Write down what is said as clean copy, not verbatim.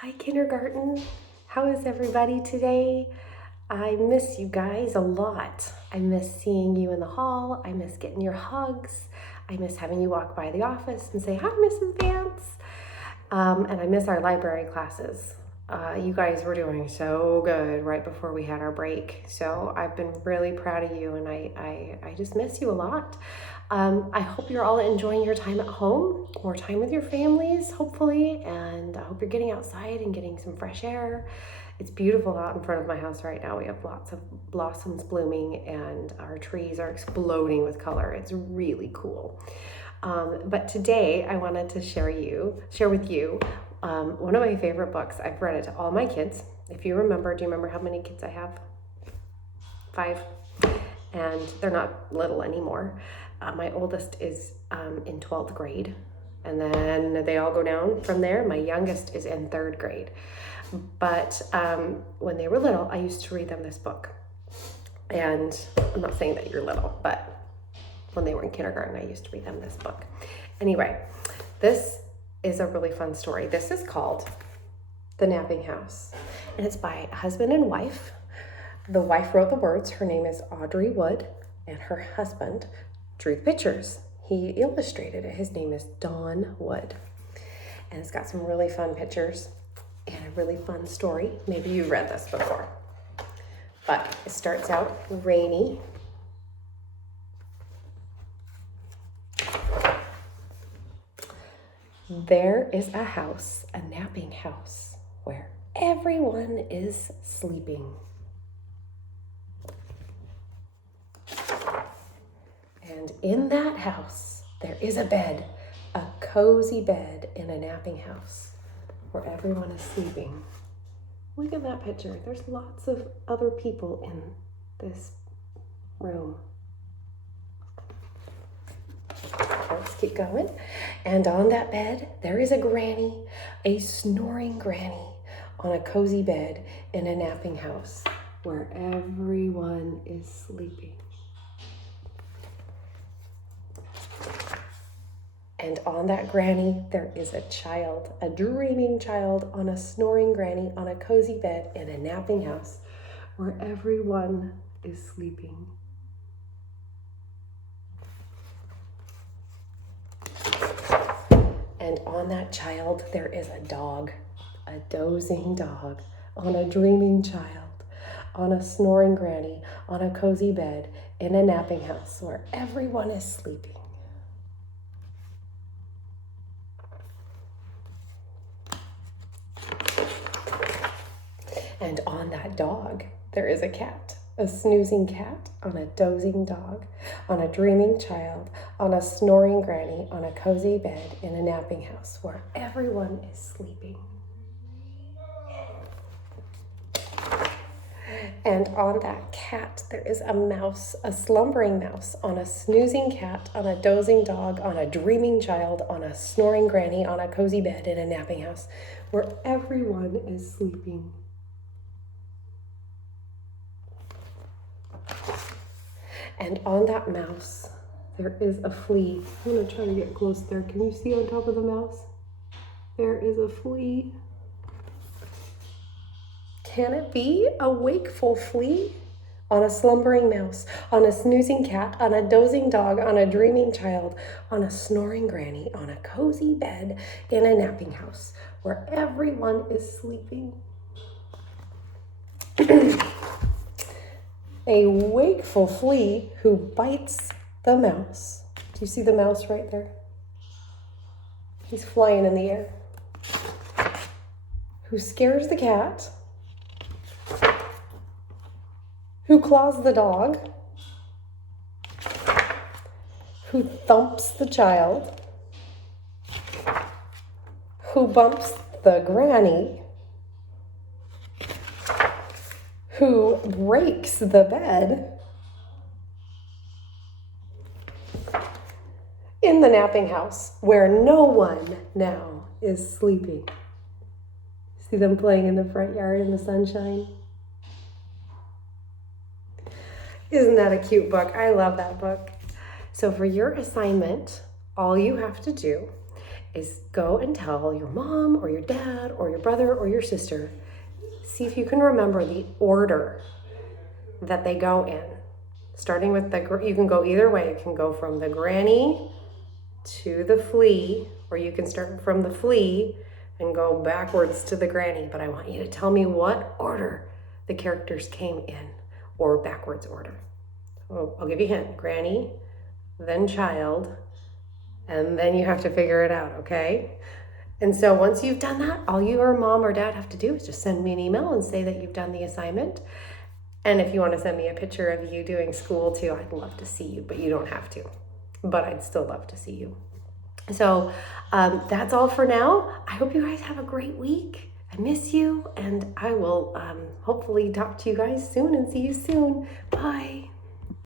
Hi, kindergarten. How is everybody today? I miss you guys a lot. I miss seeing you in the hall. I miss getting your hugs. I miss having you walk by the office and say, "Hi, Mrs. Vance." And I miss our library classes. You guys were doing so good right before we had our break. So I've been really proud of you, and I just miss you a lot. I hope you're all enjoying your time at home, more time with your families, hopefully, and I hope you're getting outside and getting some fresh air. It's beautiful out in front of my house right now. We have lots of blossoms blooming, and our trees are exploding with color. It's really cool. But today I wanted to share with you one of my favorite books. I've read it to all my kids. If you remember, do you remember how many kids I have? 5. And they're not little anymore. My oldest is in 12th grade, and then they all go down from there. My youngest is in 3rd grade. But when they were little, I used to read them this book. And I'm not saying that you're little, but when they were in kindergarten, I used to read them this book. Anyway, this is a really fun story. This is called The Napping House, and it's by a husband and wife. The wife wrote the words. Her name is Audrey Wood, and her husband drew the pictures. He illustrated it. His name is Don Wood, and it's got some really fun pictures and a really fun story. Maybe you've read this before, but it starts out rainy. There is a house, a napping house, where everyone is sleeping. And in that house, there is a bed, a cozy bed in a napping house where everyone is sleeping. Look at that picture. There's lots of other people in this room. Let's keep going. And on that bed, there is a granny, a snoring granny on a cozy bed in a napping house where everyone is sleeping. And on that granny, there is a child, a dreaming child on a snoring granny on a cozy bed in a napping house where everyone is sleeping. And on that child, there is a dog, a dozing dog on a dreaming child, on a snoring granny, on a cozy bed in a napping house where everyone is sleeping. And on that dog, there is a cat, a snoozing cat on a dozing dog, on a dreaming child, on a snoring granny, on a cozy bed in a napping house where everyone is sleeping. And on that cat, there is a mouse, a slumbering mouse, on a snoozing cat, on a dozing dog, on a dreaming child, on a snoring granny, on a cozy bed in a napping house where everyone is sleeping. And on that mouse, there is a flea. I'm going to try to get close there. Can you see on top of the mouse? There is a flea. Can it be a wakeful flea? On a slumbering mouse, on a snoozing cat, on a dozing dog, on a dreaming child, on a snoring granny, on a cozy bed in a napping house where everyone is sleeping. A wakeful flea who bites the mouse. Do you see the mouse right there? He's flying in the air. Who scares the cat. Who claws the dog. Who thumps the child. Who bumps the granny. Who breaks the bed in the napping house where no one now is sleeping. See them playing in the front yard in the sunshine? Isn't that a cute book? I love that book. So for your assignment, all you have to do is go and tell your mom or your dad or your brother or your sister, see if you can remember the order that they go in. Starting with you can go either way. You can go from the granny to the flea, or you can start from the flea and go backwards to the granny. But I want you to tell me what order the characters came in, or backwards order. Oh, I'll give you a hint. Granny, then child, and then you have to figure it out, okay? And so once you've done that, all your mom or dad have to do is just send me an email and say that you've done the assignment. And if you want to send me a picture of you doing school too, I'd love to see you, but you don't have to. But I'd still love to see you. So that's all for now. I hope you guys have a great week. I miss you, and I will hopefully talk to you guys soon and see you soon. Bye.